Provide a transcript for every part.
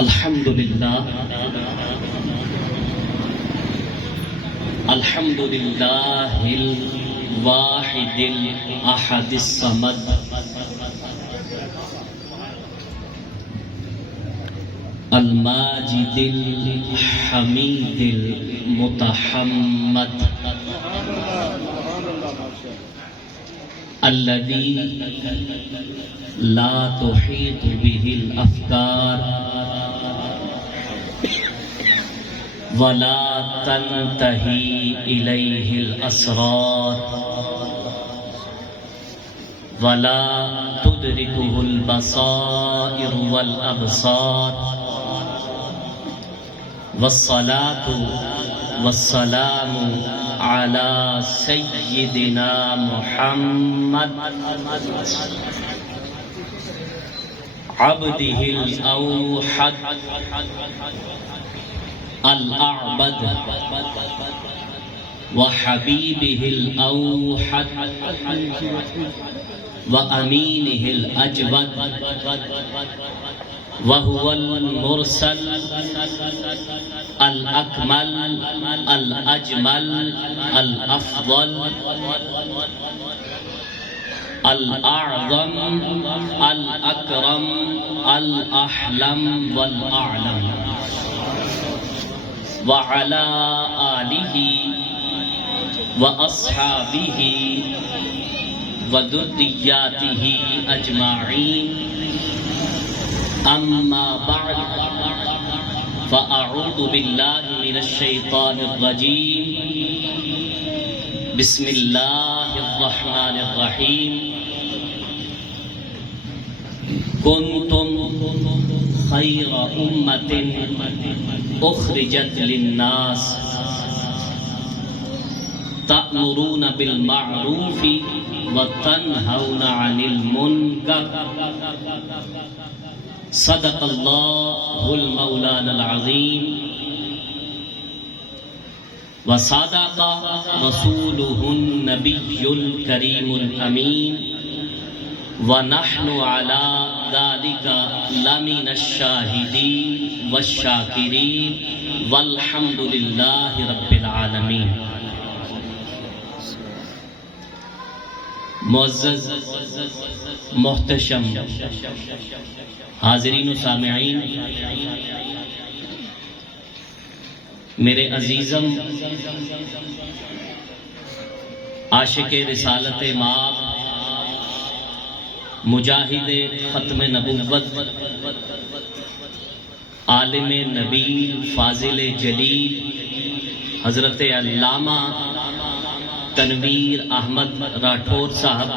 الحمد للہ الواحد الاحد الصمد الماجد الحمید المتحمد الذي لا تحيط به الافكار ولا تنتهي إليه الأسرار ولا تدركه البصائر والأبصار والصلاة والسلام على سيدنا محمد عبده الأوحد الأعبد وحبيبه الأوحد وأمينه الأجود وهو المرسل الأكمل الأجمل الأفضل الأعظم الأكرم الأحلم والأعلم وعلى آلہ وأصحابہ وذرياتہ اجمعین اما بعد فأعوذ باللہ من الشیطان الرجیم بسم اللہ الرحمن الرحیم کنتم خیر امت اخرجت للناس تأمرون بالمعروف وتنهون عن المنکر صدق اللہ المولانا العظیم وصدق رسولہ النبی الکریم الامین وَنَحْنُ عَلَى ذَلِكَ لَمِنَ الشَّاهِدِينَ وَالشَّاكِرِينَ وَالْحَمْدُ لِلَّهِ رَبِّ الْعَالَمِينَ۔ معزز محتشم حاضرین و سامعین، میرے عزیزم عاشق رسالت مآب، مجاہد ختم نبوت، عالم نبیل، فاضل جلیل حضرت علامہ تنویر احمد راٹھور صاحب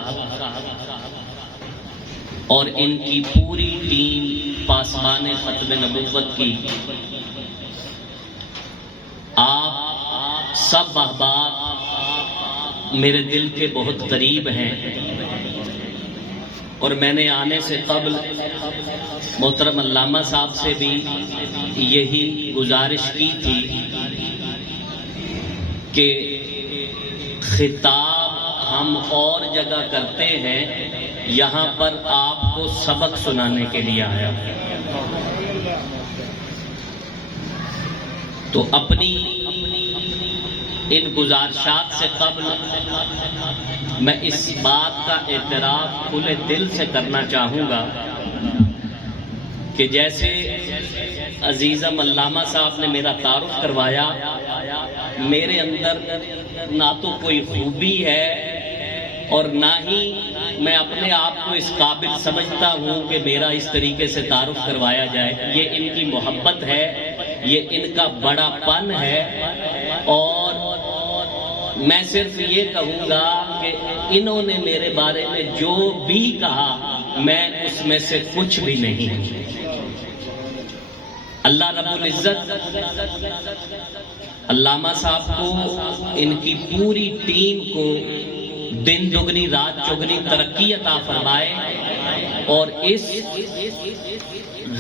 اور ان کی پوری ٹیم پاسبان ختم نبوت کی، آپ سب احباب میرے دل کے بہت قریب ہیں، اور میں نے آنے سے قبل محترم علامہ صاحب سے بھی یہی گزارش کی تھی کہ خطاب ہم اور جگہ کرتے ہیں، یہاں پر آپ کو سبق سنانے کے لیے آیا، تو اپنی ان گزارشات سے قبل میں اس بات کا اعتراف کھلے دل سے کرنا چاہوں گا کہ جیسے عزیزم علامہ صاحب نے میرا تعارف کروایا، میرے اندر نہ تو کوئی خوبی ہے اور نہ ہی میں اپنے آپ کو اس قابل سمجھتا ہوں کہ میرا اس طریقے سے تعارف کروایا جائے۔ یہ ان کی محبت ہے، یہ ان کا بڑا پن ہے، اور میں صرف یہ کہوں گا کہ انہوں نے میرے بارے میں جو بھی کہا میں اس میں سے کچھ بھی نہیں ہوں۔ اللہ رب العزت علامہ صاحب کو، ان کی پوری ٹیم کو دن دگنی رات چگنی ترقی عطا فرمائے، اور اس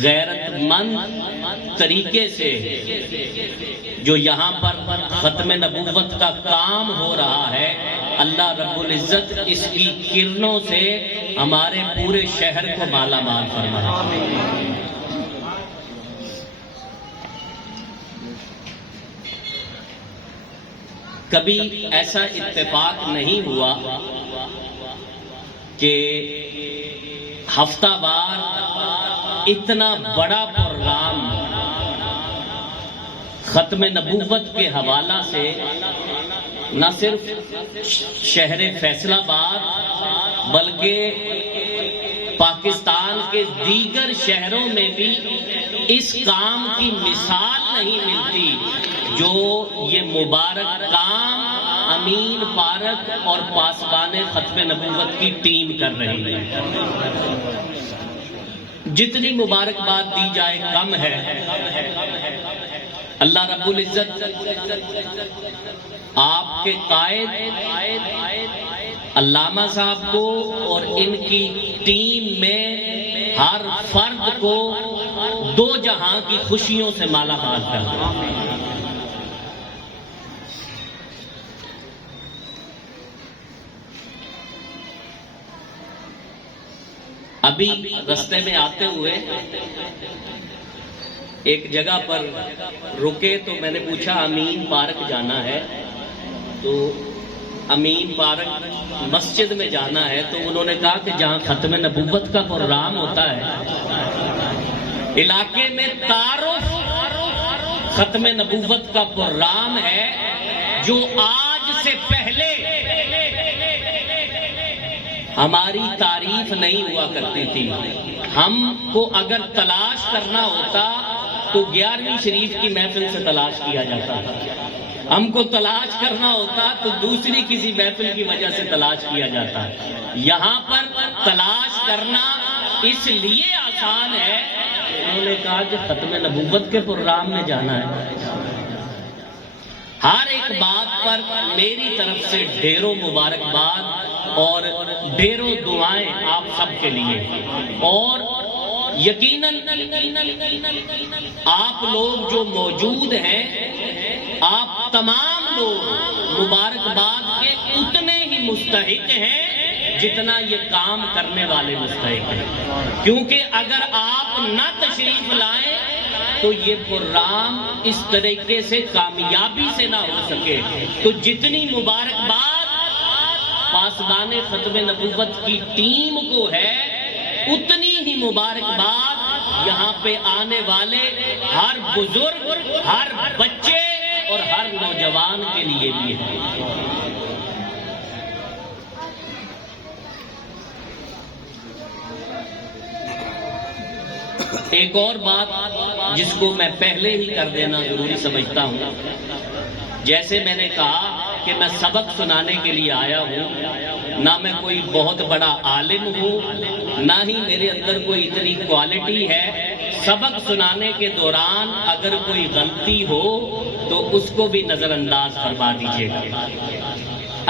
غیرت مند طریقے سے جو یہاں پر ختم نبوت کا کام ہو رہا ہے، اللہ رب العزت اس کی کرنوں سے ہمارے پورے شہر کو مالا مال فرمائے۔ کبھی ایسا اتفاق نہیں ہوا کہ ہفتہ وار اتنا بڑا پروگرام ختم نبوت کے حوالہ سے نہ صرف شہر فیصل آباد بلکہ پاکستان کے دیگر شہروں میں بھی اس کام کی مثال نہیں ملتی جو یہ مبارک کام امین پارک اور پاسبان ختم نبوت کی ٹیم کر رہی ہے۔ جتنی مبارکباد دی جائے کم ہے۔ اللہ رب العزت آپ کے قائد علامہ صاحب کو اور ان کی ٹیم میں ہر فرد کو دو جہاں کی خوشیوں سے مالا مال کر۔ ابھی رستے میں آتے ہوئے ایک جگہ پر رکے تو میں نے پوچھا امین پارک جانا ہے، تو امین پارک مسجد میں جانا ہے، تو انہوں نے کہا کہ جہاں ختم نبوت کا پروگرام ہوتا ہے علاقے میں تعارف ختم نبوت کا پروگرام ہے جو آج سے پہلے ہماری تعریف نہیں ہوا کرتی تھی۔ ہم کو اگر تلاش کرنا ہوتا تو 11ویں شریف کی محفل سے تلاش کیا جاتا تھا، ہم کو تلاش کرنا ہوتا تو دوسری کسی محفل کی وجہ سے تلاش کیا جاتا ہے۔ یہاں پر تلاش کرنا اس لیے آسان ہے، انہوں نے کہا کہ ختم نبوت کے پروگرام میں جانا ہے۔ ہر ایک بات پر میری طرف سے ڈھیروں مبارکباد اور ڈھیروں دعائیں آپ سب کے لیے، اور یقیناً آپ لوگ جو موجود ہیں آپ تمام لوگ مبارکباد کے اتنے ہی مستحق ہیں جتنا یہ کام کرنے والے مستحق ہیں، کیونکہ اگر آپ نہ تشریف لائیں تو یہ پروگرام اس طریقے سے کامیابی سے نہ ہو سکے۔ تو جتنی مبارکباد پاسبان ختم نبوت کی ٹیم کو ہے اتنی ہی مبارکباد یہاں پہ آنے والے ہر بزرگ، ہر بچے اور ہر نوجوان کے لیے بھی ہے۔ ایک اور بات جس کو میں پہلے ہی کر دینا ضروری سمجھتا ہوں، جیسے میں نے کہا کہ میں سبق سنانے کے لیے آیا ہوں، نہ میں کوئی بہت بڑا عالم ہوں، نہ ہی میرے اندر کوئی اتنی کوالٹی ہے۔ سبق سنانے کے دوران اگر کوئی غلطی ہو تو اس کو بھی نظر انداز فرما دیجیے گا۔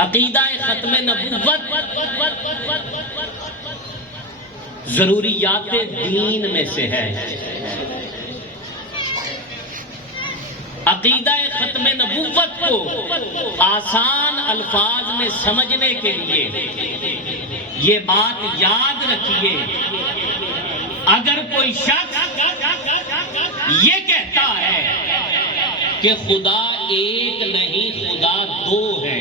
عقیدہ ختم نبوت ضروریات دین میں سے ہے۔ عقیدہ ختم نبوت کو آسان الفاظ میں سمجھنے کے لیے یہ بات یاد رکھیے، اگر کوئی شخص یہ کہتا ہے کہ خدا ایک نہیں خدا دو ہے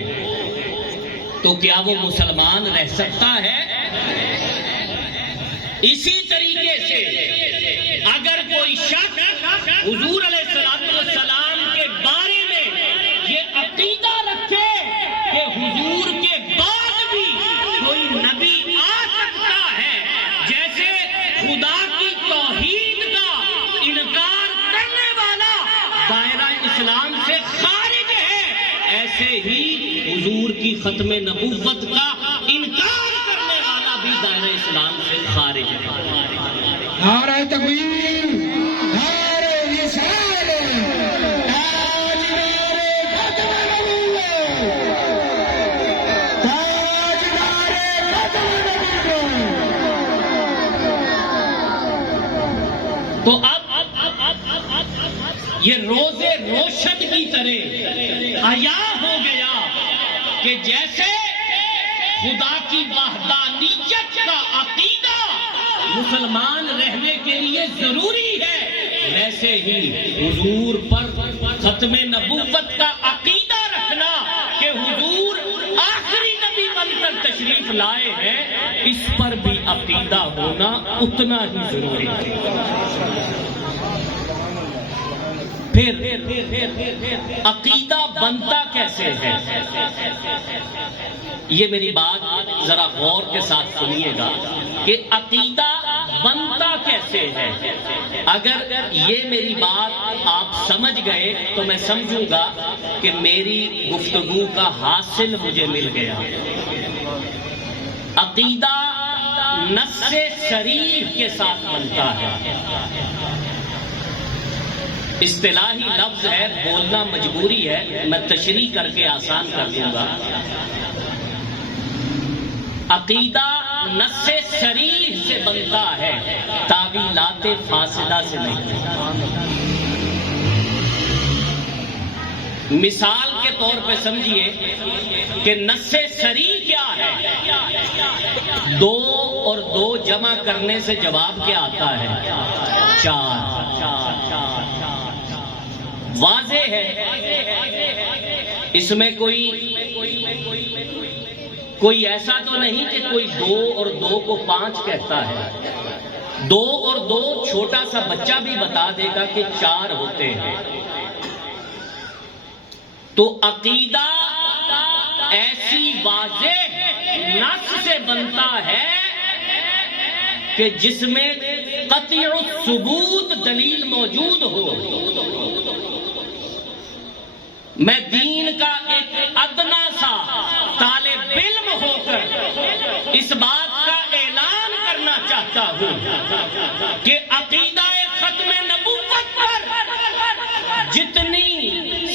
تو کیا وہ مسلمان رہ سکتا ہے؟ اسی طریقے سے اگر کوئی شخص حضور علیہ السلام کے بارے میں یہ عقیدہ رکھے کہ حضور کے بعد بھی کوئی نبی آ سکتا ہے، جیسے خدا کی توحید کا انکار کرنے والا دائرہ اسلام سے خارج ہے، ایسے ہی حضور کی ختم نبوت کا انکار کرنے والا بھی دائرہ اسلام سے خارج ہے۔ نعرہ تکبیر، نعرہ رسالت، تاجدار ختم نبوت، تاجدار ختم نبوت۔ تو اب یہ روزے روشن کی طرح عیاں ہو گیا کہ جیسے خدا کی وحدانیت کا عقیدہ مسلمان رہنے کے لیے ضروری ہے، ویسے ہی حضور پر ختم نبوت کا عقیدہ رکھنا طرف لائے ہیں، اس پر بھی عقیدہ ہونا اتنا ہی ضروری ہے۔ پھر عقیدہ بنتا کیسے ہے؟ یہ میری بات ذرا غور کے ساتھ سنیے گا کہ عقیدہ بنتا کیسے ہے۔ اگر یہ میری بات آپ سمجھ گئے تو میں سمجھوں گا کہ میری گفتگو کا حاصل مجھے مل گیا۔ عقیدہ نص شریف کے ساتھ بنتا ہے۔ اصطلاحی لفظ ہے، بولنا مجبوری ہے، میں تشریح کر کے آسان کر دوں گا۔ عقیدہ نص شریف سے بنتا ہے، تعویلات فاسدہ سے نہیں۔ مثال کے طور پہ سمجھیے کہ نص شریف کیا ہے؟ 2 اور 2 جمع کرنے سے جواب کیا آتا ہے؟ 4۔ واضح ہے، اس میں کوئی ایسا تو نہیں کہ کوئی 2 اور 2 کو 5 کہتا ہے۔ 2 اور 2 چھوٹا سا بچہ بھی بتا دے گا کہ 4 ہوتے ہیں۔ تو عقیدہ ایسی واضح نص سے بنتا ہے کہ جس میں قطع الثبوت دلیل موجود ہو۔ میں دین کا ایک ادنا سا طالب علم ہو کر اس بات کا اعلان کرنا چاہتا ہوں کہ عقیدہ ختم نبوت پر جتنی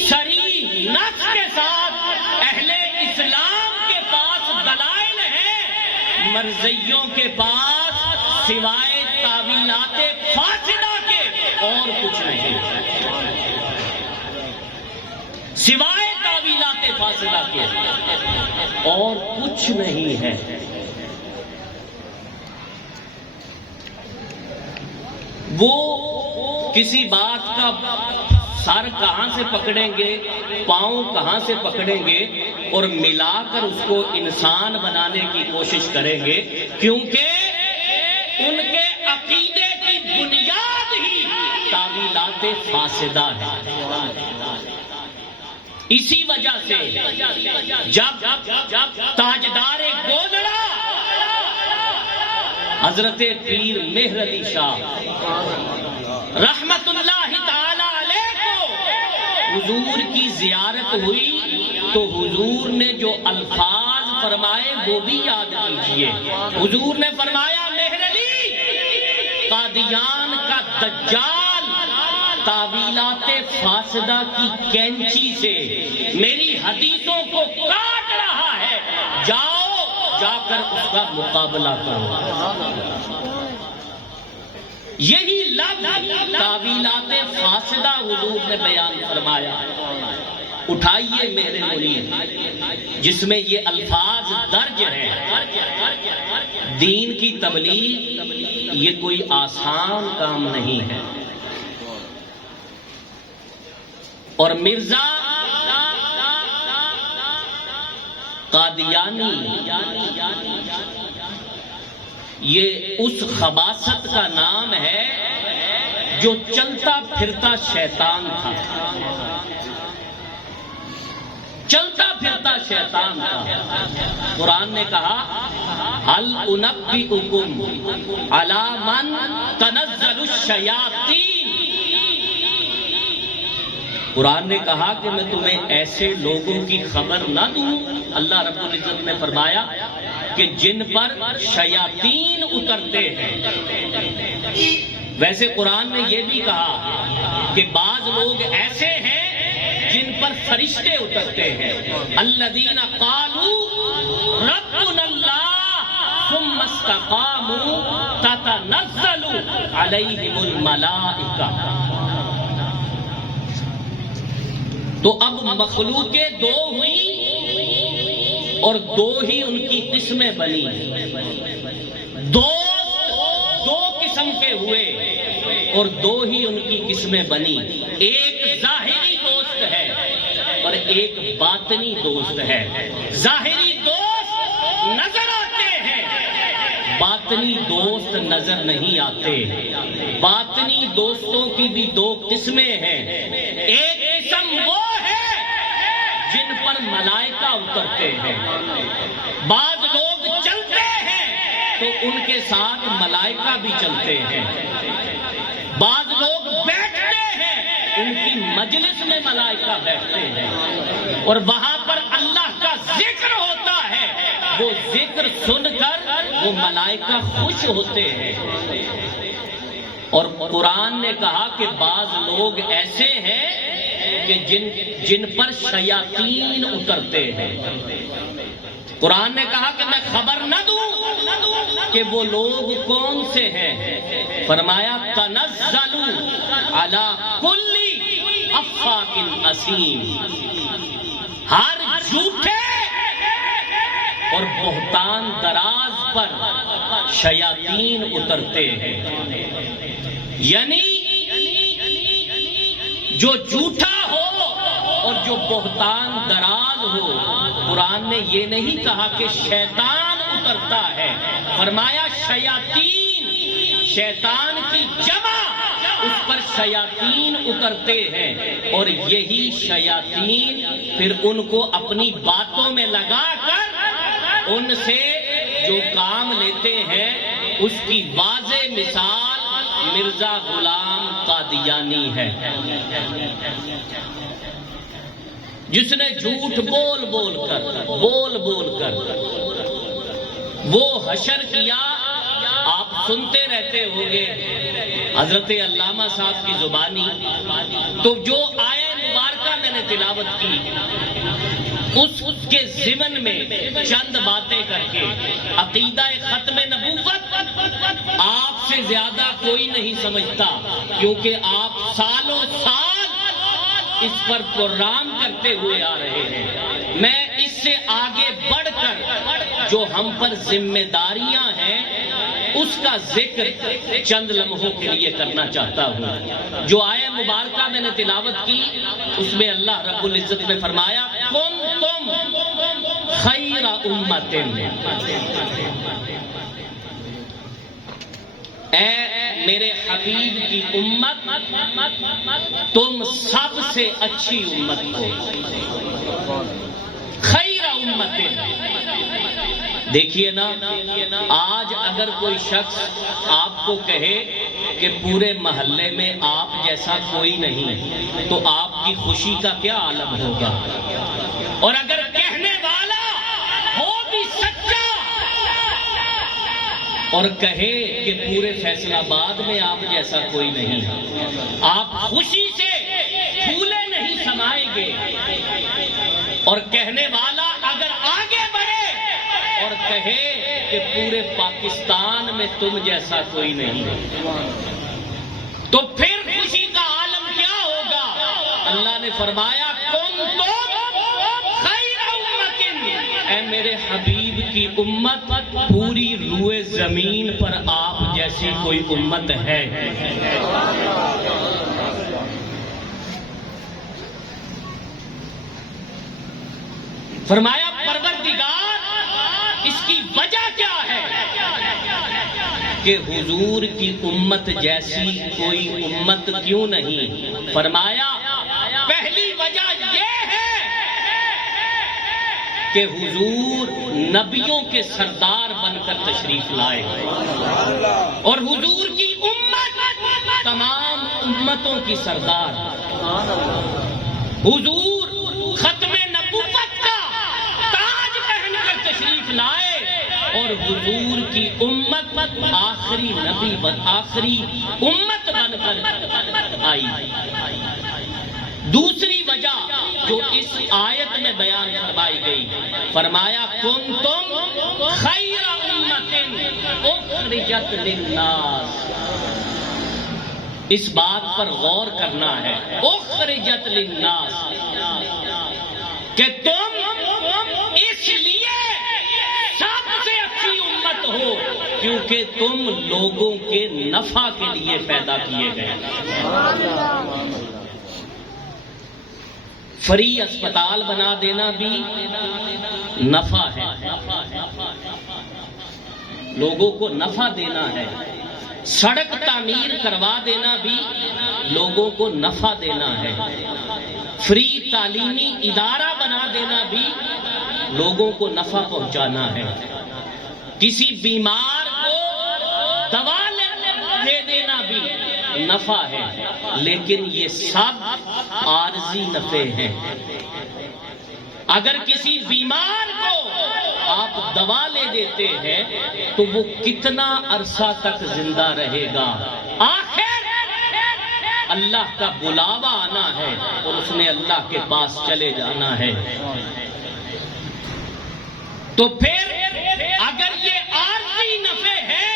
صریح نص کے ساتھ اہل اسلام کے پاس دلائل ہیں، مرزیوں کے پاس سوائے تعویلات فاسدہ کے اور کچھ نہیں، سوائے تعویلات فاسدہ کے اور کچھ نہیں ہے۔ وہ کسی بات کا سر کہاں سے پکڑیں گے، پاؤں کہاں سے پکڑیں گے اور ملا کر اس کو انسان بنانے کی کوشش کریں گے، کیونکہ ان کے عقیدے کی بنیاد ہی تعویلات فاسدہ ہے۔ اسی وجہ سے جب تاجدار گودڑا حضرت پیر مہر علی شاہ رحمت اللہ تعالی علیہ کو حضور کی زیارت ہوئی تو حضور نے جو الفاظ فرمائے وہ بھی یاد کیجئے۔ حضور نے فرمایا، مہر علی، قادیان کا دجال تعویلات فاسدہ کی کینچی سے میری حدیثوں کو کاٹ رہا ہے، جاؤ جا کر اس کا مقابلہ کرو۔ یہی لفظ تعویلات فاسدہ حضور نے بیان فرمایا۔ اٹھائیے میرے مرید، جس میں یہ الفاظ درج ہیں۔ دین کی تبلیغ یہ کوئی آسان کام نہیں ہے، اور مرزا قادیانی یہ اس خباثت کا نام ہے جو چلتا پھرتا شیطان تھا، چلتا پھرتا شیطان تھا۔ قرآن نے کہا، هل انبئکم علی من تنزل الشیاطین۔ قرآن نے کہا کہ میں تمہیں ایسے لوگوں کی خبر نہ دوں؟ اللہ رب العزت نے فرمایا کہ جن پر شیاطین اترتے ہیں۔ ویسے قرآن نے یہ بھی کہا کہ بعض لوگ ایسے ہیں جن پر فرشتے اترتے ہیں۔ الذین قالوا ربنا اللہ ثم استقاموا تتنزل علیہم الملائکہ۔ تو اب مخلوقیں 2 ہوئی اور 2 ہی ان کی قسمیں بنی۔ دوست 2 قسم کے ہوئے اور 2 ہی ان کی قسمیں بنی۔ ایک ظاہری دوست ہے اور ایک باطنی دوست ہے۔ ظاہری دوست نظر آتا باطنی دوست نظر نہیں آتے. باطنی دوستوں کی بھی دو قسمیں ہیں. ایک قسم وہ ہے جن پر ملائکہ اترتے ہیں. بعض لوگ چلتے ہیں تو ان کے ساتھ ملائکہ بھی چلتے ہیں. بعض لوگ بیٹھتے ہیں ان کی مجلس میں ملائکہ بیٹھتے ہیں اور وہاں پر اللہ کا ذکر ہوتا ہے. وہ ذکر سن کر وہ ملائکہ خوش ہوتے ہیں. اور قرآن نے کہا کہ بعض لوگ ایسے ہیں کہ جن پر شیاطین اترتے ہیں. قرآن نے کہا کہ میں خبر نہ دوں کہ وہ لوگ کون سے ہیں. فرمایا تنزل علی کل افاک اسیم. ہر جھوٹے اور بہتان دراز پر شیاطین اترتے ہیں. یعنی جو جھوٹا ہو اور جو بہتان دراز ہو، قرآن نے یہ نہیں کہا کہ شیطان اترتا ہے. فرمایا شیاطین، شیطان کی جمع، اس پر شیاطین اترتے ہیں. اور یہی شیاطین پھر ان کو اپنی باتوں میں لگا کر ان سے جو کام لیتے ہیں. اس کی واضح مثال مرزا غلام قادیانی ہے، جس نے جھوٹ بول بول کر وہ حشر کیا. آپ سنتے رہتے ہوں گے حضرت علامہ صاحب کی زبانی. تو جو آیہ مبارکہ میں نے تلاوت کی اس کے ضمن میں چند باتیں کر کے عقیدہ ختم نبوت آپ سے زیادہ کوئی نہیں سمجھتا، کیونکہ آپ سالوں سال اس پر پروگرام کرتے ہوئے آ رہے ہیں. میں اس سے آگے بڑھ کر جو ہم پر ذمہ داریاں ہیں اس کا ذکر چند لمحوں کے لیے کرنا چاہتا ہوں. جو آیہ مبارکہ میں نے تلاوت کی اس میں اللہ رب العزت نے فرمایا کنتم خیر امت، اے میرے حبیب کی امت تم سب سے اچھی امت ہو. خیر امت. دیکھیے نا، آج اگر کوئی شخص آپ کو کہے کہ پورے محلے میں آپ جیسا کوئی نہیں تو آپ کی خوشی کا کیا عالم ہوگا. اور اگر کہنے والا ہو بھی سچا اور کہے کہ پورے فیصل آباد میں آپ جیسا کوئی نہیں، آپ خوشی سے پھولے نہیں سمائیں گے. اور کہنے والا اگر آگے بڑھے اور کہے کہ پورے پاکستان میں تم جیسا کوئی نہیں تو پھر خوشی کا عالم کیا ہوگا. اللہ نے فرمایا کنتم خیر امت، اے میرے حبیب کی امت پوری روئے زمین پر آپ جیسی کوئی امت ہے. فرمایا پروردگار اس کی وجہ کیا ہے کہ حضور کی امت جیسی کوئی امت کیوں نہیں. فرمایا پہلی وجہ یہ ہے کہ حضور نبیوں کے سردار بن کر تشریف لائے اور حضور کی امت تمام امتوں کی سردار. حضور ختم نبوت کا تاج پہن کر تشریف لائے اور حضور کی امت آخری نبی آخری امت بن کر آئی. دوسری وجہ جو اس آیت میں بیان فرمائی گئی، فرمایا کنتم خیر امت اخرجت للناس. اس بات پر غور کرنا ہے، اخرجت للناس، کہ تم اس لیے سب سے اچھی امت ہو کیونکہ تم لوگوں کے نفع کے لیے پیدا کیے گئے. فری اسپتال بنا دینا بھی نفع ہے. لوگوں کو نفع دینا ہے، سڑک تعمیر کروا دینا بھی لوگوں کو نفع دینا ہے، فری تعلیمی ادارہ بنا دینا بھی لوگوں کو نفع پہنچانا ہے، کسی بیمار کو دوا دے دینا بھی نفع ہے، لیکن یہ سب عارضی نفع ہیں۔ اگر کسی بیمار کو آپ دوا لے دیتے ہیں تو وہ کتنا عرصہ تک زندہ رہے گا؟ آخر اللہ کا بلاوا آنا ہے اور اس نے اللہ کے پاس چلے جانا ہے۔ تو پھر اگر یہ عارضی نفع ہے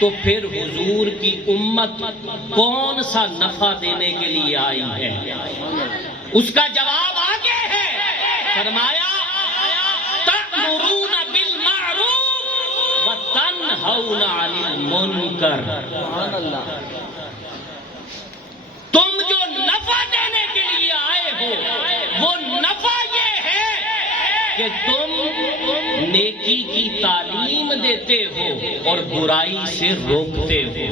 تو پھر حضور کی امت کون سا نفع دینے کے لیے آئی ہے؟ اس کا جواب آگے ہے، فرمایا تأمرون بالمعروف وتنہون عن المنکر۔ تم جو نفع دینے کے لیے آئے ہو وہ نفع یہ ہے کہ تم نیکی کی تعلیم دیتے ہو اور برائی سے روکتے ہو۔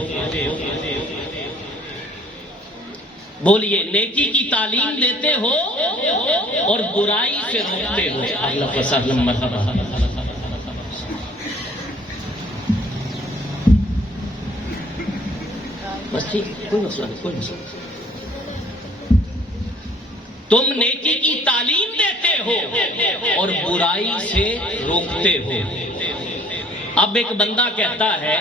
بولیے، نیکی کی تعلیم دیتے ہو اور برائی سے روکتے ہو۔ اللہ وسلم مرحبا۔ بس ٹھیک، کوئی مسئلہ نہیں، کوئی مسئلہ نہیں۔ تم نیکی کی تعلیم دیتے ہو اور برائی سے روکتے ہو۔ اب ایک بندہ کہتا ہے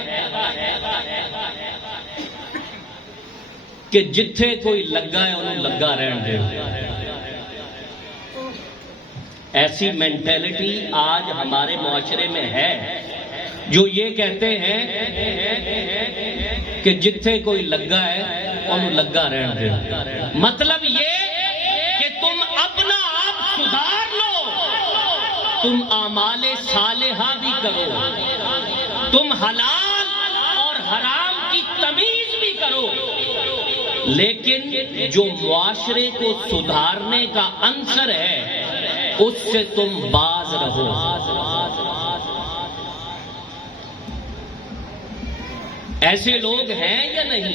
کہ جتھے کوئی لگا ہے انہوں لگا رہن دے۔ ایسی مینٹیلٹی آج ہمارے معاشرے میں ہے جو یہ کہتے ہیں کہ جتھے کوئی لگا ہے انہوں لگا رہن دے۔ مطلب یہ کہ تم اپنا آپ سدھار لو، تم اعمال صالحہ بھی کرو، تم حلال اور حرام کی تمیز بھی کرو، لیکن جو معاشرے کو سدھارنے کا عنصر ہے اس سے تم باز رہو۔ ایسے لوگ ہیں یا نہیں؟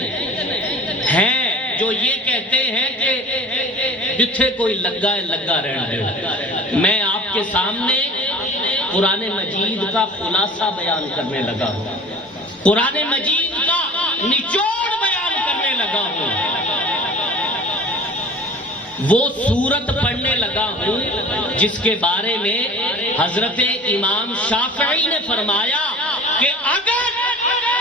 ہیں جو یہ کہتے ہیں کہ جتھے کوئی لگا ہے لگا رہنے دو۔ میں آپ کے سامنے قرآن مجید کا خلاصہ بیان کرنے لگا ہوں، قرآن مجید کا نچوڑ بیان کرنے لگا ہوں، وہ سورت پڑھنے لگا ہوں جس کے بارے میں حضرت امام شافعی نے فرمایا کہ اگر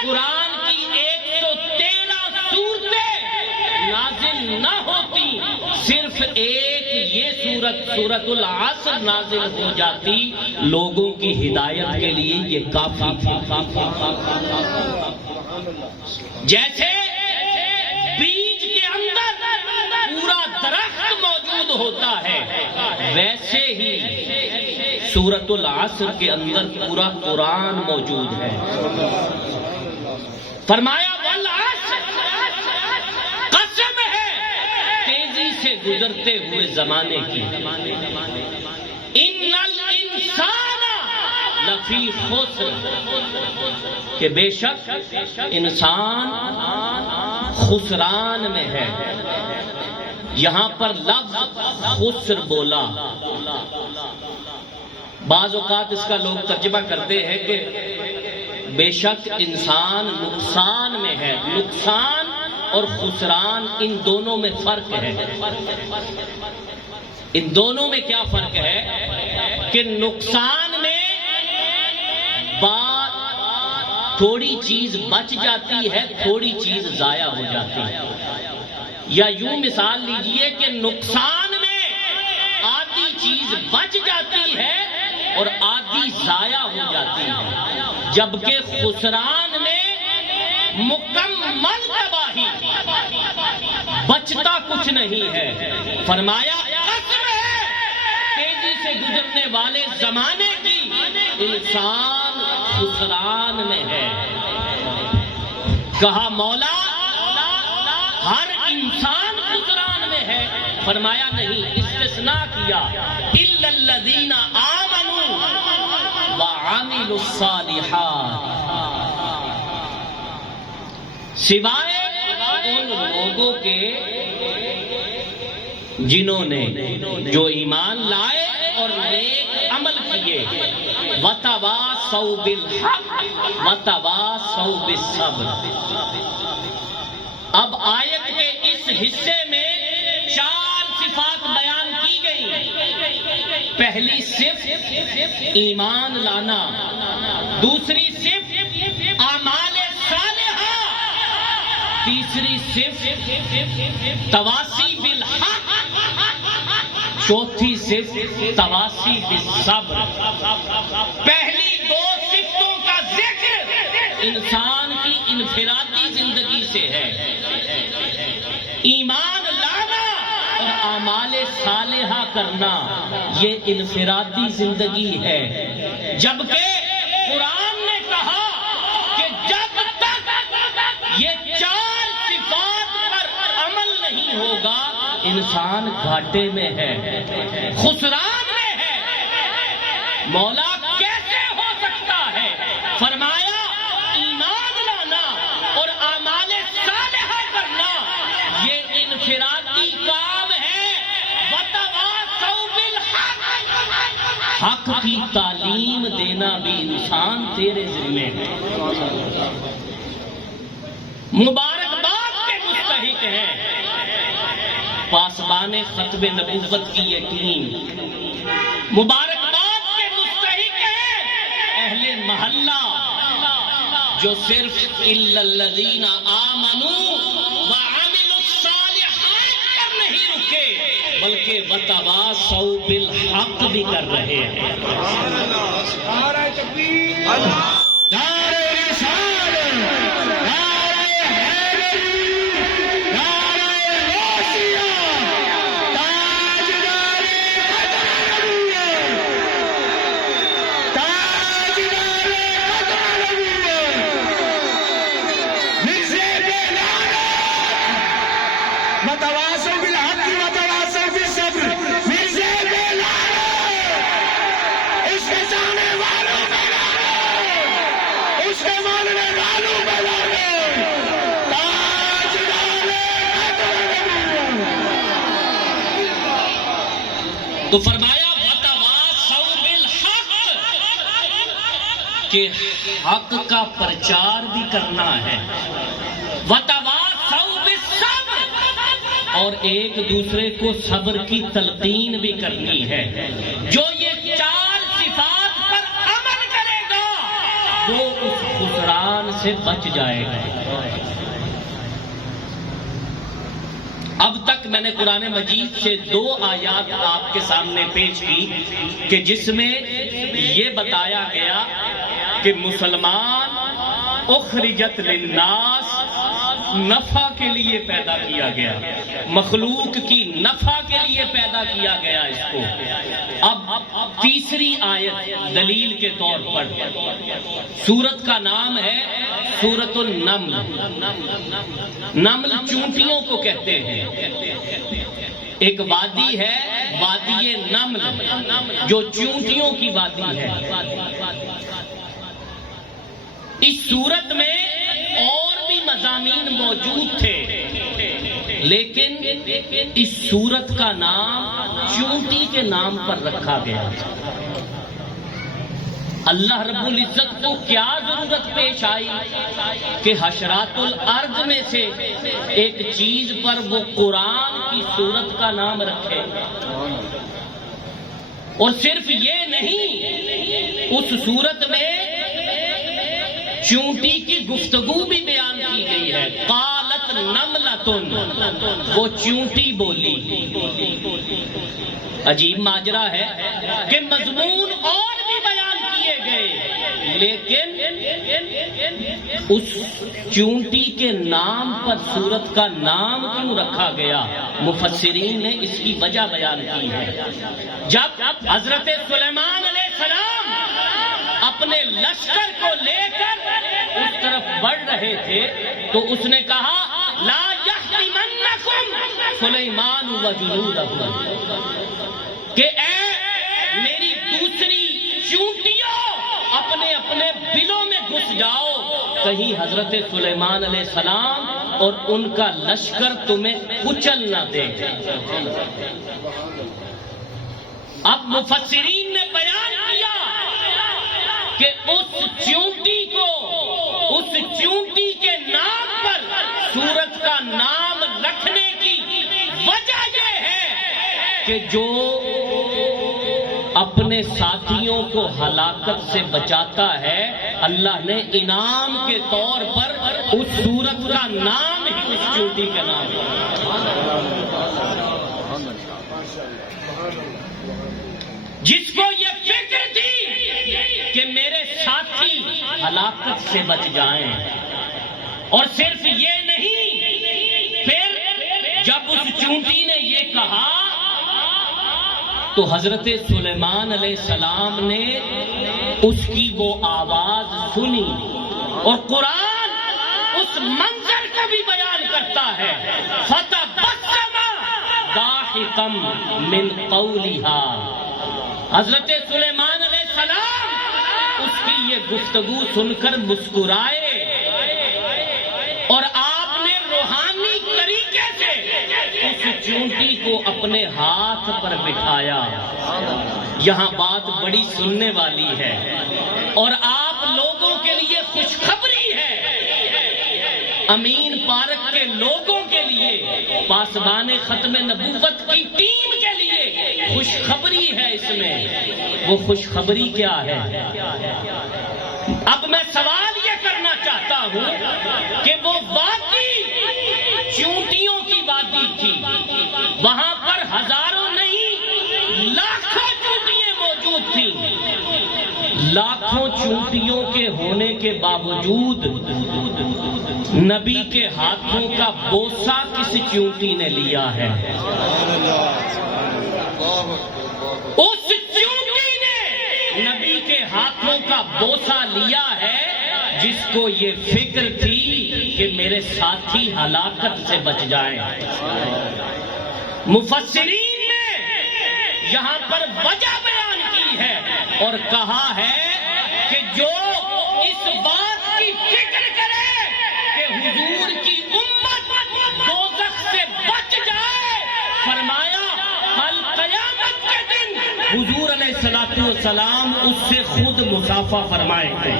قرآن کی 113 صورتیں نازل نہ ہوتی، صرف ایک یہ سورت العصر نازل ہو جاتی، لوگوں کی ہدایت کے لیے یہ کافی تھی۔ جیسے بیج کے اندر پورا درخت موجود ہوتا ہے، ویسے ہی سورت العصر کے اندر پورا قرآن موجود ہے۔ فرمایا والعصر، قسم ہے تیزی سے گزرتے ہوئے زمانے کی، ان الانسان لفی خسر، کہ بے شک انسان خسران میں ہے۔ یہاں پر لفظ خسر بولا، بعض اوقات اس کا لوگ ترجمہ کرتے ہیں کہ بے شک انسان نقصان میں ہے۔ نقصان اور خسران ان دونوں میں فرق ہے۔ ان دونوں میں کیا فرق ہے کہ نقصان میں تھوڑی چیز بچ جاتی ہے، تھوڑی چیز ضائع ہو جاتی ہے۔ یا یوں مثال لیجئے کہ نقصان میں آدھی چیز بچ جاتی ہے اور آدھی ضائع ہو جاتی ہے، جبکہ خسران میں مکمل تباہی، بچتا کچھ نہیں ہے۔ فرمایا قسم ہے تیزی سے گزرنے والے زمانے کی، انسان خسران میں ہے۔ کہا مولا ہر انسان خسران میں ہے؟ فرمایا نہیں، استثناء کیا، الا الذین آمنوا وعملوا وعاملوا الصالحات، سوائے ان لوگوں کے جنہوں نے جو ایمان لائے اور نیک عمل کیے، وتواصوا بالحق وتواصوا بالصبر۔ اب آیت کے اس حصے میں 4 صفات بیان کی گئی۔ پہلی صفت ایمان لانا، دوسری صفت اعمال صالحہ، تیسری صفت تواصی بالحق، چوتھی صفت تواصی بالصبر۔ پہلی 2 صفتوں کا ذکر انسان کی انفرادی زندگی سے ہے، ایمان لانا اور اعمال صالحہ کرنا یہ انفرادی زندگی ہے، جبکہ قرآن نے کہا کہ جب تک یہ 4 صفات پر عمل نہیں ہوگا انسان گھاٹے میں ہے، خسران میں ہے۔ مولا کیسے ہو سکتا ہے؟ فرمایا ایمان لانا اور اعمال صالحہ کرنا یہ انفرادی کام ہے، وتواصوا بالحق، حق کی تعلیم دینا بھی انسان تیرے ذمہ ہے۔ مبارکباد کے مستحق ہیں پاسبان ختم نبوت کی یہ ٹیم، مبارکباد کے مستحق ہیں اہل محلہ جو صرف الا الذین آمنوا وعملوا الصالحات پر نہیں رکے بلکہ وتواصوا بالحق بھی کر رہے ہیں۔ نعرہ تکبیر، نعرہ رسالت، نعرہ حیدری، نعرہ غوثیہ، تاجدار قدر نبوت، تاجدار قدر نبوت، مرزا بلال، وتواصوا بالحق وتواصوا بالصبر، مرزا بلال، اس کے جانے والوں میں لانے، اس کے ماننے والوں میں لانے، تاجدار قدر نبوت۔ تو فرمایا وتواصوا بالحق کہ حق کا پرچار بھی کرنا ہے، وتواصوا بالصبر اور ایک دوسرے کو صبر کی تلقین بھی کرنی ہے۔ جو یہ 4 صفات پر عمل کرے گا وہ اس خسران سے بچ جائے گا۔ اب تک میں نے قرآن مجید سے 2 آیات آپ کے سامنے پیش کی کہ جس میں یہ بتایا گیا کہ مسلمان اخرجت للناس نفع کے لیے پیدا کیا گیا، مخلوق کی نفع کے لیے پیدا کیا گیا اس کو۔ اب تیسری آیت دلیل کے طور پر، سورت کا نام ہے سورۃ النمل۔ نمل چونٹیوں کو کہتے ہیں۔ ایک وادی ہے وادی نمل جو چونٹیوں کی وادی ہے۔ اس سورت میں اور بھی مضامین موجود تھے لیکن اس سورت کا نام چونٹی کے نام پر رکھا گیا۔ اللہ رب العزت کو کیا ضرورت پیش آئی کہ حشرات الارض میں سے ایک چیز پر وہ قرآن کی سورت کا نام رکھے؟ اور صرف یہ نہیں، اس سورت میں چونٹی کی گفتگو بھی بیان کی گئی ہے۔ قالت نملۃ، وہ چونٹی بولی۔ عجیب ماجرا ہے کہ مضمون اور بھی بیان کیے گئے لیکن اس چونٹی کے نام پر سورت کا نام کیوں رکھا گیا؟ مفسرین نے اس کی وجہ بیان کی ہے۔ جب حضرت سلیمان علیہ السلام اپنے لشکر کو لے کر اس طرف بڑھ رہے تھے تو اس نے کہا لا یحطمنکم سلیمان وجنودہ، کہ اے میری دوسری چونٹیوں اپنے گھس جاؤ کہیں حضرت سلیمان علیہ السلام اور ان کا لشکر تمہیں کچل نہ دے. اب مفسرین نے بیان کیا کہ اس چونٹی کے نام پر سورت کا نام رکھنے کی وجہ یہ ہے کہ جو اپنے ساتھیوں کو ہلاکت سے بچاتا ہے اللہ نے انعام کے طور پر اس سورت کا نام ہی اس چونٹی کا نام جس کو یہ فکر تھی کہ میرے ساتھی ہلاکت سے بچ جائیں. اور صرف یہ نہیں، پھر جب اس چونٹی نے یہ کہا تو حضرت سلیمان علیہ السلام نے اس کی وہ آواز سنی. اور قرآن اس منظر کو بھی بیان کرتا ہے، فَتَبَسَّمَ ضَاحِكًا مِّن قَوْلِهَا. حضرت سلیمان علیہ السلام اس کی یہ گفتگو سن کر مسکرائے اور آپ نے روحانی طریقے سے اس چونٹی کو اپنے ہاتھ پر بٹھایا. یہاں بات بڑی سننے والی ہے اور آپ لوگوں کے لیے خوشخبری ہے، امین پارک کے لوگوں کے لیے، پاسبان ختم نبوت کی ٹیم کے لیے خوشخبری ہے. اس میں وہ خوشخبری کیا ہے؟ اب میں سوال یہ کرنا چاہتا ہوں کہ وہ وادی چونٹیوں کی وادی تھی، وہاں پر ہزاروں نہیں لاکھوں چونٹیاں موجود تھیں. لاکھوں چونٹیوں کے ہونے کے باوجود نبی کے ہاتھوں کا بوسہ کس چونٹی نے لیا ہے؟ اس چونٹی نے نبی کے ہاتھوں کا بوسہ لیا ہے جس کو یہ فکر تھی کہ میرے ساتھی ہلاکت سے بچ جائیں. مفسرین نے یہاں پر وجہ بیان کی ہے اور کہا ہے کہ جو اس بات کی فکر کرے کہ حضور کی امت دوزخ سے بچ جائے، فرمایا کل قیامت کے دن حضور علیہ السلام اس سے خود مصافحہ فرمائیں گے.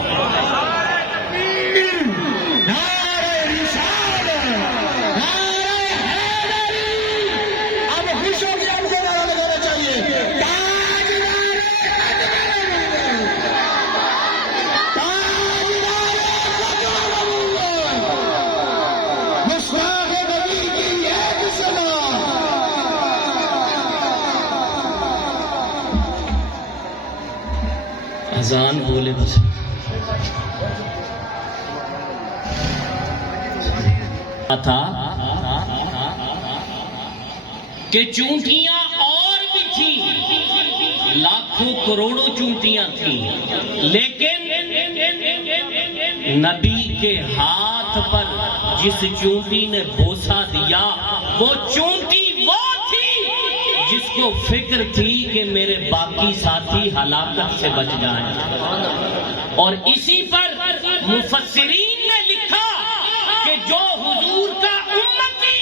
اذان بولے بس. تھا کہ چونٹیاں اور بھی تھیں، لاکھوں کروڑوں چونٹیاں تھیں، لیکن نبی کے ہاتھ پر جس چونٹی نے بوسہ دیا وہ چونٹی وہ تھی جس کو فکر تھی کہ میرے باقی ساتھی ہلاکت سے بچ جائیں. اور اسی پر مفسرین نے لکھا کہ جو حضور کا امتی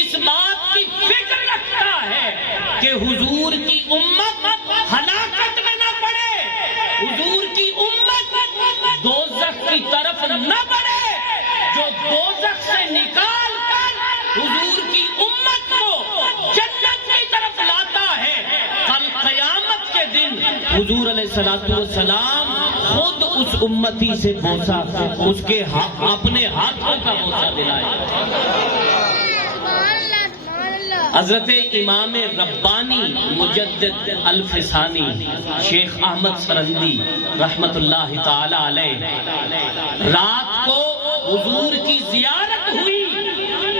اس بات کی فکر رکھتا ہے کہ حضور کی امت ہلاکت میں نہ پڑے، حضور کی امت دوزخ کی طرف نہ بڑھے، جو دوزخ سے نکال کر حضور کی امت کو جنت کی طرف لاتا ہے، کل قیامت کے دن حضور علیہ السلام خود اس امتی سے بوسہ اس کے اپنے ہاتھوں کا بوسہ دلائے. حضرت امام ربانی مجدد الفسانی شیخ احمد سرندی رحمت اللہ تعالی علیہ، رات کو حضور کی زیارت ہوئی،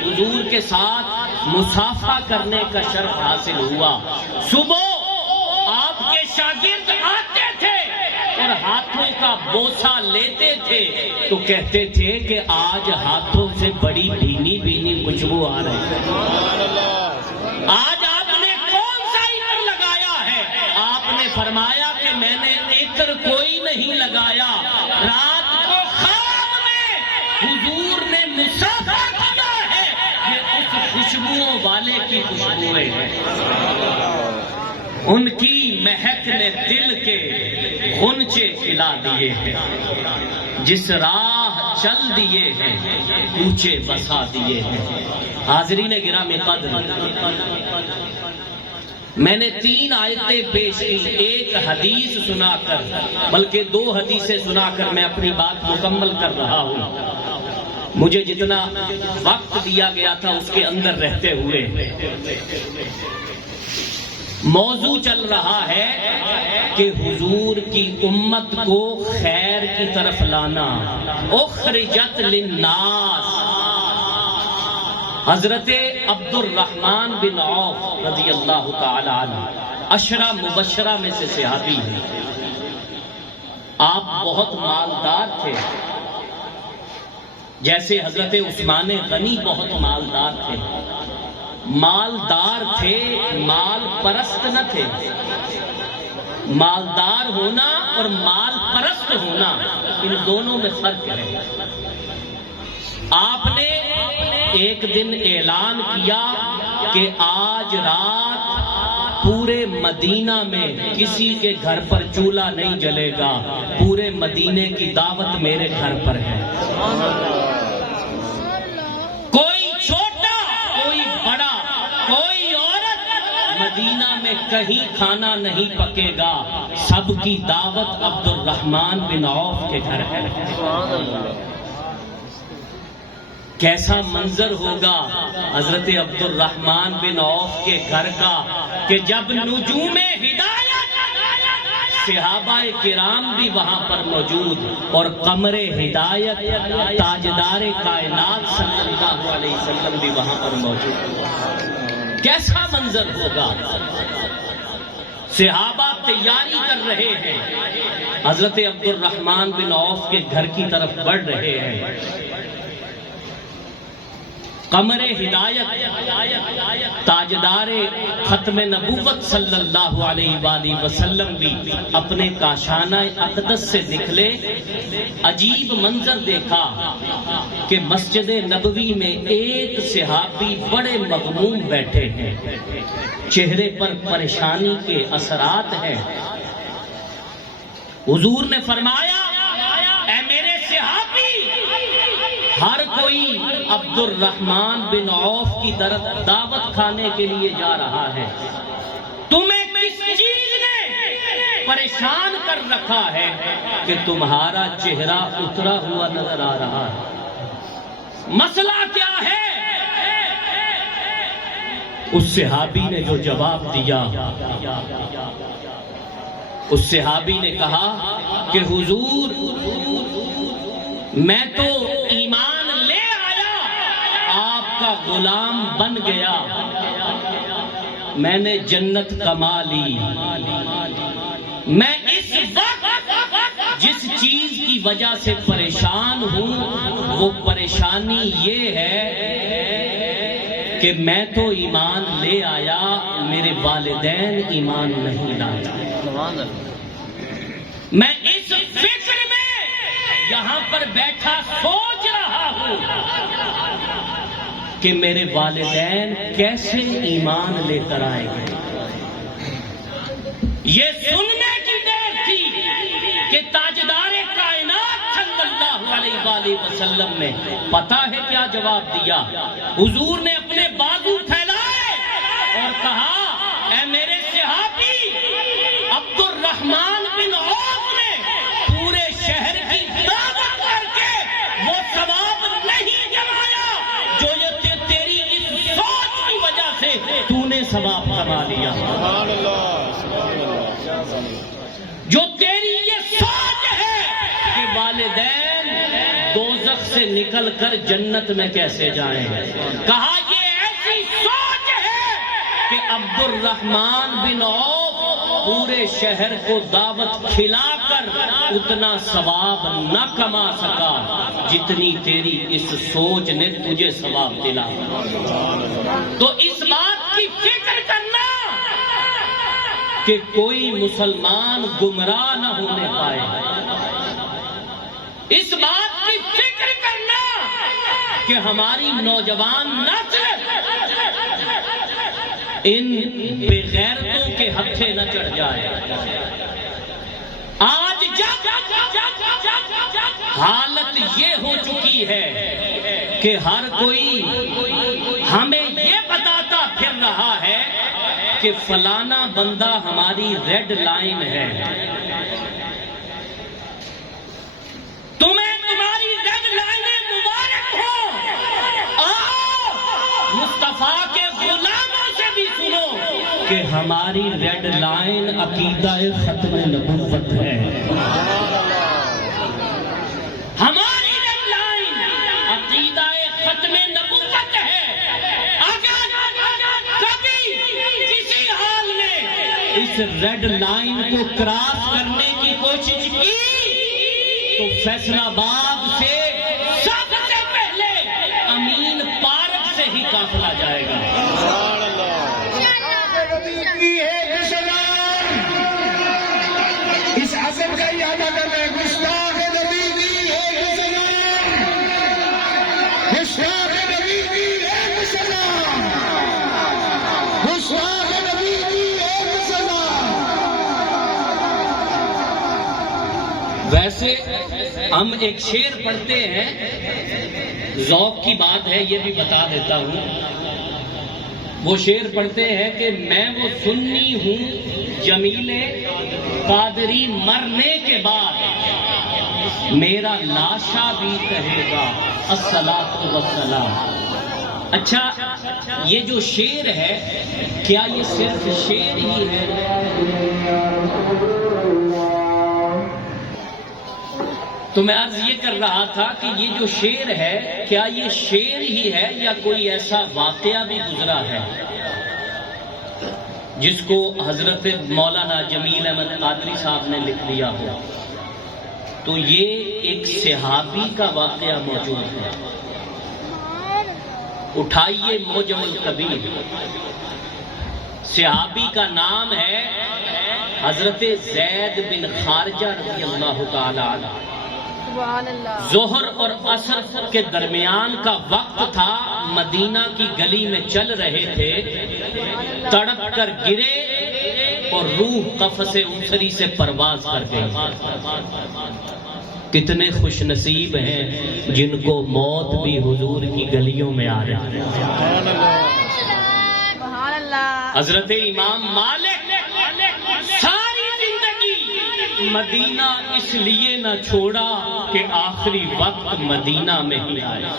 حضور کے ساتھ مصافحہ کرنے کا شرف حاصل ہوا. صبح آپ کے شاگرد آتے تھے اور ہاتھوں کا بوسہ لیتے تھے تو کہتے تھے کہ آج ہاتھوں سے بڑی بھینی بھینی خوشبو آ رہی ہے، آج آپ نے کون سا عطر لگایا ہے؟ آپ نے فرمایا کہ میں نے عطر کوئی نہیں لگایا، رات والے کی خوشبوئیں ہیں، ان کی مہک نے دل کے غنچے کھلا دیے ہیں، جس راہ چل دیے ہیں کوچے بسا دیے ہیں۔ حاضرین گرامی قدر، میں نے 3 آیتیں پیش کی، ایک حدیث سنا کر، بلکہ 2 حدیثیں سنا کر میں اپنی بات مکمل کر رہا ہوں۔ مجھے جتنا وقت دیا گیا تھا اس کے اندر رہتے ہوئے موضوع چل رہا ہے کہ حضور کی امت کو خیر کی طرف لانا، اخرجت للناس۔ حضرت عبد الرحمن بن عوف رضی اللہ تعالی عنہ 10 مبشرہ میں سے صحابی ہیں۔ آپ بہت مالدار تھے، جیسے حضرت عثمان غنی بہت مالدار تھے۔ مالدار تھے، مال پرست نہ تھے۔ مالدار ہونا اور مال پرست ہونا، ان دونوں میں فرق ہے۔ آپ نے ایک دن اعلان کیا کہ آج رات پورے مدینہ میں کسی کے گھر پر چولہا نہیں جلے گا، پورے مدینے کی دعوت میرے گھر پر ہے۔ کوئی چھوٹا، کوئی بڑا، کوئی عورت مدینہ میں کہیں کھانا نہیں پکے گا، سب کی دعوت عبد الرحمن بن عوف کے گھر ہے۔ کیسا منظر ہوگا حضرت عبد الرحمن بن عوف کے گھر کا کہ جب نجوم ہدایت صحابہ کرام بھی وہاں پر موجود اور قمر ہدایت تاجدار کائنات صلی اللہ علیہ وسلم بھی وہاں پر موجود۔ کیسا منظر ہوگا؟ صحابہ تیاری کر رہے ہیں، حضرت عبد الرحمن بن عوف کے گھر کی طرف بڑھ رہے ہیں۔ قمر ہدایت تاجدار ختم نبوت صلی اللہ علیہ وآلہ وسلم بھی اپنے کاشانہ اقدس سے نکلے۔ عجیب منظر دیکھا کہ مسجد نبوی میں ایک صحابی بڑے مغموم بیٹھے ہیں، چہرے پر پریشانی کے اثرات ہیں۔ حضور نے فرمایا، اے میرے صحابی، ہر کوئی عبد الرحمن بن عوف کی طرف دعوت کھانے کے لیے جا رہا ہے، تمہیں کس چیز نے پریشان کر رکھا ہے کہ تمہارا چہرہ اترا ہوا نظر آ رہا ہے؟ مسئلہ کیا ہے؟ اس صحابی نے جو جواب دیا، اس صحابی نے کہا کہ حضور، میں تو ایمان لے آیا، آپ کا غلام بن گیا، میں نے جنت کما لی۔ میں اس وقت جس چیز کی وجہ سے پریشان ہوں وہ پریشانی یہ ہے کہ میں تو ایمان لے آیا، میرے والدین ایمان نہیں لائے۔ میں اس فکر میں یہاں پر بیٹھا سوچ رہا ہوں کہ میرے والدین کیسے ایمان لے کر آئے گے۔ یہ سننے کی دیر تھی کہ تاجدار کائنات صلی اللہ علیہ وآلہ وسلم نے پتہ ہے کیا جواب دیا؟ حضور نے اپنے بازو پھیلائے اور کہا، اے میرے صحابی، عبد الرحمن بن عوف نے پورے شہر کی دعوت کر کے وہ ثواب نہیں جمایا جو یہ تیری اس سوچ کی وجہ سے تو نے ثواب کما لیا۔ جو تیری یہ سوچ ہے کہ والدین دوزخ سے نکل کر جنت میں کیسے جائیں، کہا یہ ایسی سوچ ہے کہ عبد الرحمن بن عوف پورے شہر کو دعوت کھلا کر اتنا ثواب نہ کما سکا جتنی تیری اس سوچ نے تجھے ثواب دلا۔ تو اس بات کی فکر کرنا کہ کوئی مسلمان گمراہ نہ ہونے پائے، اس بات کی فکر کرنا کہ ہماری نوجوان نسل ان بغیرتوں کے ہتھے نہ چڑھ جائے۔ آج جب حالت یہ ہو چکی ہے کہ ہر کوئی ہمیں یہ بتاتا پھر رہا ہے کہ فلانا بندہ ہماری ریڈ لائن ہے، تمہیں تمہاری ریڈ لائنیں مبارک ہو، آؤ مصطفیٰ کے غلاموں سے بھی سنو کہ ہماری ریڈ لائن عقیدہ ختم نبوت ہے۔ ہماری ریڈ لائن عقیدہ ختم نبوت ہے۔ اگر کبھی کسی حال میں اس ریڈ لائن کو کراس کرنے کی کوشش کی تو فیصل آباد سے سب سے پہلے امین پارک سے ہی قافلہ جائے گا۔ اس عزم کا ارادہ کر رہے ہیں، گستاخ نبی دی ہے مسلمان، گستاخ نبی دی ہے مسلمان، گستاخ نبی دی ہے مسلمان۔ ویسے ہم ایک شعر پڑھتے ہیں، ذوق کی بات ہے یہ بھی بتا دیتا ہوں۔ وہ شعر پڑھتے ہیں کہ میں وہ سنی ہوں جمیل قادری مرنے کے بعد میرا لاشا بھی کہے گا الصلاۃ والسلام۔ اچھا، یہ جو شعر ہے کیا یہ صرف شعر ہی ہے؟ تو میں عرض یہ کر رہا تھا کہ یہ جو شعر ہے کیا یہ شعر ہی ہے یا کوئی ایسا واقعہ بھی گزرا ہے جس کو حضرت مولانا جمیل احمد قادری صاحب نے لکھ دیا ہو؟ تو یہ ایک صحابی کا واقعہ موجود ہے۔ اٹھائیے معجم الکبیر، صحابی کا نام ہے حضرت زید بن خارجہ رضی اللہ تعالی عنہ۔ ظہر اور عصر کے درمیان کا وقت تھا، مدینہ کی گلی میں چل رہے تھے، تڑپ کر گرے اور روح قفس انصری سے پرواز کر گئی۔ کتنے خوش نصیب ہیں جن کو موت بھی حضور کی گلیوں میں آ رہی ہے۔ حضرت امام مالک ساری زندگی مدینہ اس لیے نہ چھوڑا کہ آخری وقت مدینہ میں ہی آیا۔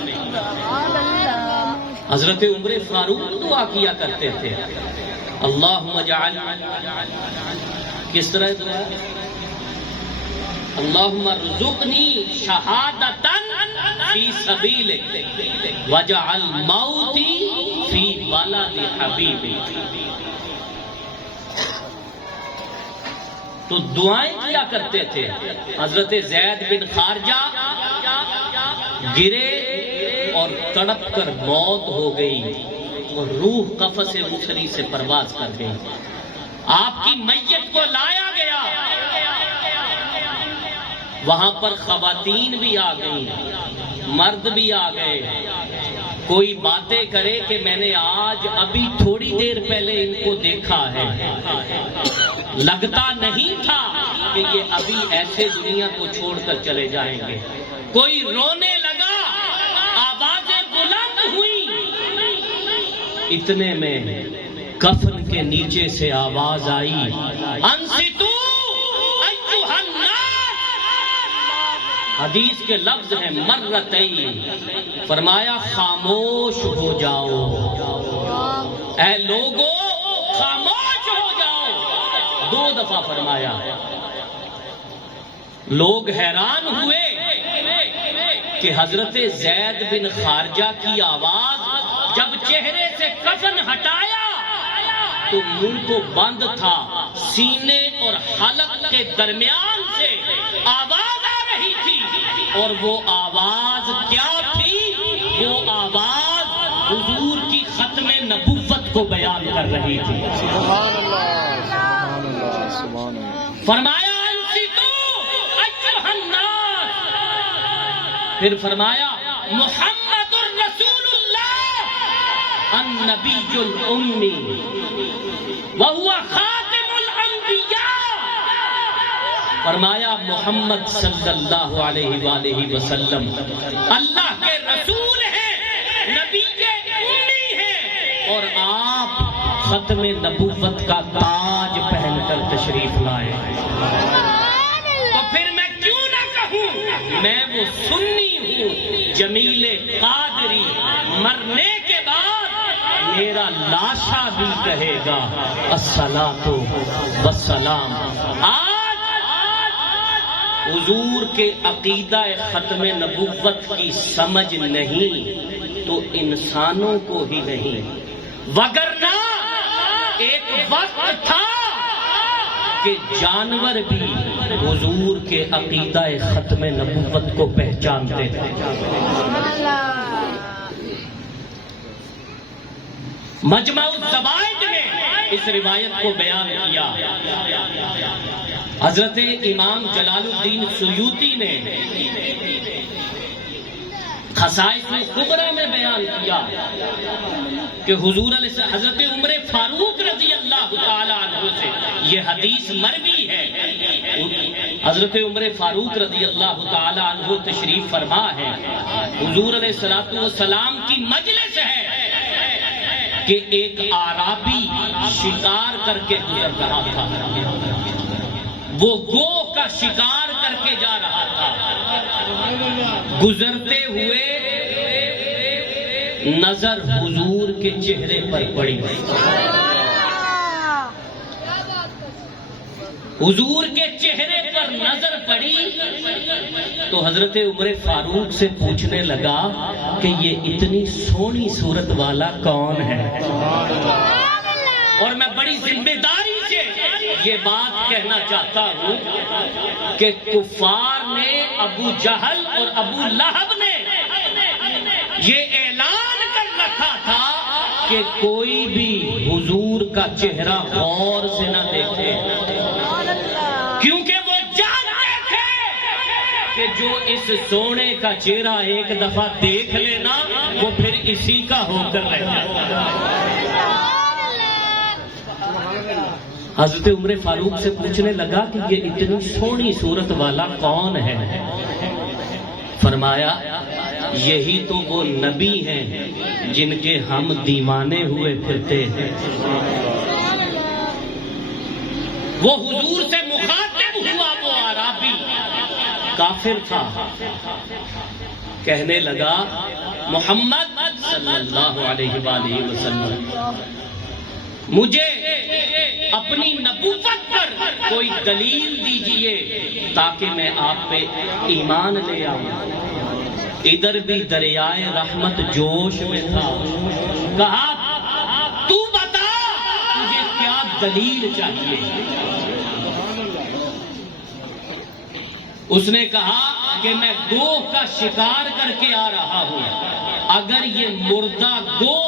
حضرت عمر فاروق دعا کیا کرتے تھے، اللہم اجعل، کس طرح دعا؟ اللہم ارزقنی شہادتن فی سبیلک وجعل موتی فی بلد حبیبی۔ تو دعائیں کیا کرتے تھے۔ حضرت زید بن خارجہ گرے اور تڑپ کر موت ہو گئی اور روح قفس انصری سے پرواز کر گئی۔ آپ کی میت کو لایا گیا، وہاں پر خواتین بھی آ گئیں، مرد بھی آ گئے۔ کوئی باتیں کرے کہ میں نے آج ابھی تھوڑی دیر پہلے ان کو دیکھا ہے، لگتا نہیں تھا کہ یہ ابھی ایسے دنیا کو چھوڑ کر چلے جائیں گے۔ کوئی رونے لگا، آوازیں بلند ہوئی، اتنے میں کفن کے نیچے سے آواز آئی، انصتو ایھا الناس۔ حدیث کے لفظ ہیں مرتین، فرمایا خاموش ہو جاؤ، اے لوگو خاموش ہو جاؤ، 2 دفعہ فرمایا۔ لوگ حیران ہوئے کہ حضرت زید بن خارجہ کی آواز جب چہرے سے کفن ہٹایا تو منہ تو بند تھا، سینے اور حلق کے درمیان سے آواز آ رہی تھی، اور وہ آواز کیا تھی؟ وہ آواز حضور کی ختم نبوت کو بیان کر رہی تھی۔ سبحان اللہ، سبحان اللہ، سبحان اللہ۔ فرمایا انصتو ایھا الناس، پھر فرمایا محمد الرسول اللہ، النبی الامی وہو خاتم الانبیاء، فرمایا محمد صلی اللہ علیہ وآلہ وسلم اللہ کے رسول ہیں، نبی کے امی ہیں، اور آپ ختم نبوت کا تاج پہن کر تشریف لائے۔ تو پھر میں کیوں نہ کہوں میں وہ سنی ہوں جمیل قادری، مرنے کے بعد میرا لاشا بھی کہے گا الصلاۃ والسلام۔ آج حضور کے عقیدہ ختم نبوت کی سمجھ نہیں تو انسانوں کو ہی نہیں، وگرنہ ایک وقت تھا کہ جانور بھی حضور کے عقیدہ ختم نبوت کو پہچانتے تھے۔ مجمع الزوائد میں اس روایت کو بیان کیا۔ حضرت امام جلال الدین سیوطی نے خصائص الکبریٰ میں بیان کیا کہ حضور علیہ حضرت عمر فاروق رضی اللہ تعالی عنہ سے یہ حدیث مروی ہے۔ حضرت عمر فاروق رضی اللہ تعالی عنہ تشریف فرما ہے، حضور علیہ الصلوۃ والسلام کی مجلس ہے کہ ایک اعرابی شکار کر کے گزر رہا تھا، وہ گو کا شکار کر کے جا رہا تھا، گزرتے ہوئے نظر حضور کے چہرے پر پڑی، حضور کے چہرے پر نظر پڑی تو حضرت عمر فاروق سے پوچھنے لگا کہ یہ اتنی سونی صورت والا کون ہے؟ اور میں بڑی ذمہ داری سے یہ بات کہنا چاہتا ہوں کہ کفار نے، ابو جہل اور ابو لہب نے یہ اعلان کر رکھا تھا کہ کوئی بھی حضور کا چہرہ غور سے نہ دیکھے، کیونکہ وہ جانتے تھے کہ جو اس سونے کا چہرہ ایک دفعہ دیکھ لینا وہ پھر اسی کا ہو کر رہ جائے۔ حضرت عمر فاروق سے پوچھنے لگا کہ یہ اتنی سونی صورت والا کون ہے؟ فرمایا یہی تو وہ نبی ہیں جن کے ہم دیوانے ہوئے پھرتے ہیں۔ وہ حضور سے مخاطب ہوا، وہ عربی کافر تھا، کہنے لگا محمد صلی اللہ علیہ وآلہ وسلم مجھے اپنی نبوت پر کوئی دلیل دیجئے تاکہ میں آپ پہ ایمان لے آؤں۔ ادھر بھی دریائے رحمت جوش میں تھا، کہا تو بتا تجھے کیا دلیل چاہیے؟ اس نے کہا کہ میں گو کا شکار کر کے آ رہا ہوں، اگر یہ مردہ گو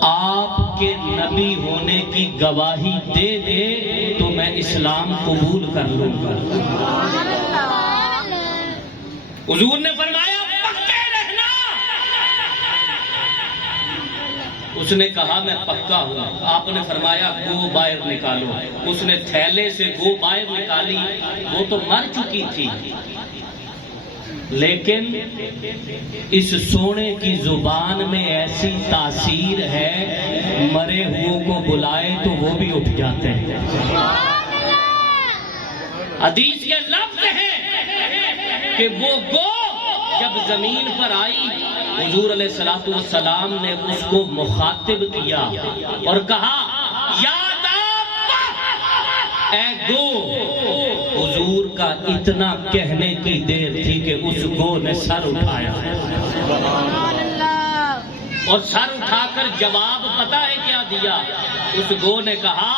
آپ کے نبی ہونے کی گواہی دے دے تو میں اسلام قبول کر لوں گا۔ حضور نے فرمایا پکے رہنا۔ اس نے کہا میں پکا ہوں۔ آپ نے فرمایا گو باہر نکالو۔ اس نے تھیلے سے گو باہر نکالی، وہ تو مر چکی تھی، لیکن اس سونے کی زبان میں ایسی تاثیر ہے، مرے ہوئے کو بلائے تو وہ بھی اٹھ جاتے ہیں۔ حدیث کے لفظ ہیں کہ وہ گو جب زمین پر آئی، حضور علیہ الصلوۃ والسلام نے اس کو مخاطب کیا اور کہا یا دابہ، اے گو۔ حضور کا اتنا کہنے کی دیر تھی کہ اس گو نے سر اٹھایا، اور سر اٹھا کر جواب پتہ ہے کیا دیا؟ اس گو نے کہا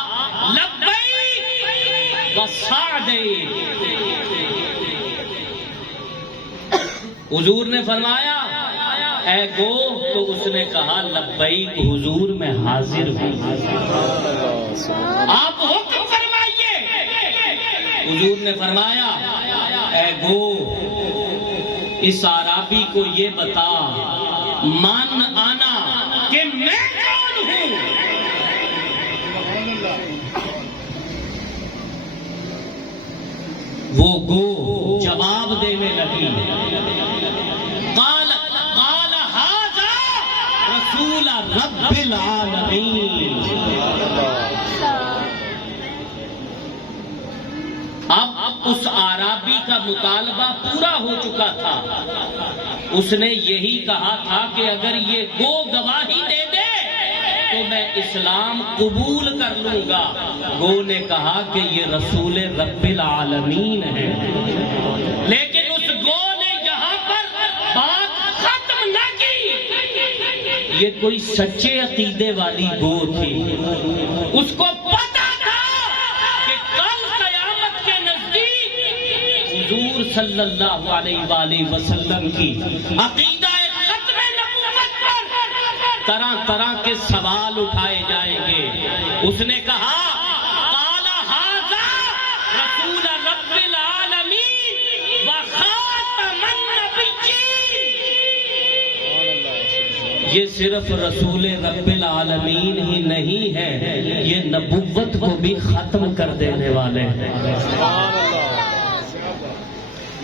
لبیک وسعدیک۔ حضور نے فرمایا اے گو، تو اس نے کہا لبیک حضور میں حاضر ہوں، آپ حکم فرمائیے۔ حضور نے فرمایا اے گو، اس اعرابی کو یہ بتا مان آنا کہ میں کون ہوں. وہ گو جواب دینے لگی. قال ھذا رسول رب العالمین. اب اس اعرابی کا مطالبہ پورا ہو چکا تھا. اس نے یہی کہا تھا کہ اگر یہ گو گواہی دے دے تو میں اسلام قبول کر لوں گا. گو نے کہا کہ یہ رسول رب العالمین ہے. لیکن اس گو نے یہاں پر بات ختم نہ کی. یہ کوئی سچے عقیدے والی گو تھی. اس کو پتا تھا کہ کل قیامت کے نزدیک حضور صلی اللہ علیہ وآلہ وسلم کی عقیدہ طرح طرح کے سوال اٹھائے جائیں گے. اس نے کہا قال ھذا رسول رب العالمین وخاتم النبیین. یہ صرف رسول رب العالمین ہی نہیں ہے، یہ نبوت کو بھی ختم کر دینے والے ہیں.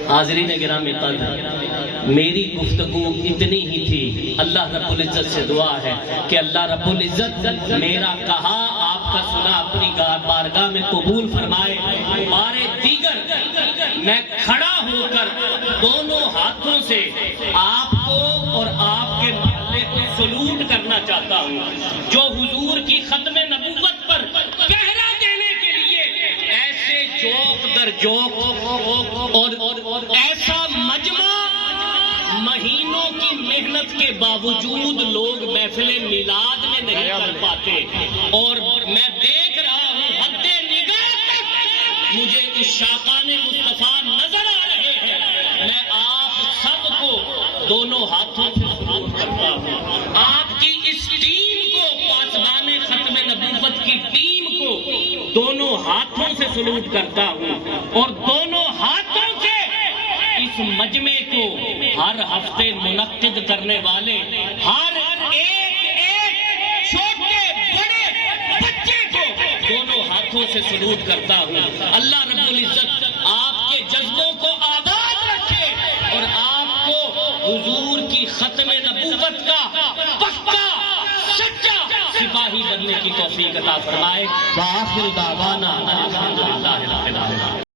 حاضرین گرامی قدر، میری گفتگو اتنی ہی تھی. اللہ رب العزت سے دعا ہے کہ اللہ رب العزت میرا کہا آپ کا سنا اپنی بارگاہ میں قبول فرمائے. بارے دیگر میں کھڑا ہو کر دونوں ہاتھوں سے آپ کو اور آپ کے محلے کو سلوٹ کرنا چاہتا ہوں، جو حضور کی ختم نبوت پر پہرا دینے کے لیے ایسے جوک در جوک اور ایسا مجمع مہینوں کی محنت کے باوجود لوگ محفل میلاد میں نہیں کر پاتے. اور میں دیکھ رہا ہوں حد نگاہ تک مجھے اس شاقان مصطفیٰ نظر آ رہے ہیں. میں آپ سب کو دونوں ہاتھوں سے سلوٹ کرتا ہوں. آپ کی اس ٹیم کو، پاسبان ختم نبوت کی ٹیم کو دونوں ہاتھوں سے سلوٹ کرتا ہوں. اور دونوں ہاتھوں سے اس مجمع کو ہر ہفتے منعقد کرنے والے ہر ایک چھوٹے بڑے بچے کو دونوں ہاتھوں سے سلوٹ کرتا ہوں. اللہ رب العزت آپ کے جذبوں کو آباد رکھے اور آپ کو حضور کی ختم نبوت کا پکا سچا سپاہی بننے کی توفیق عطا فرمائے. وآخر دعوانا الحمدللہ رب العالمین.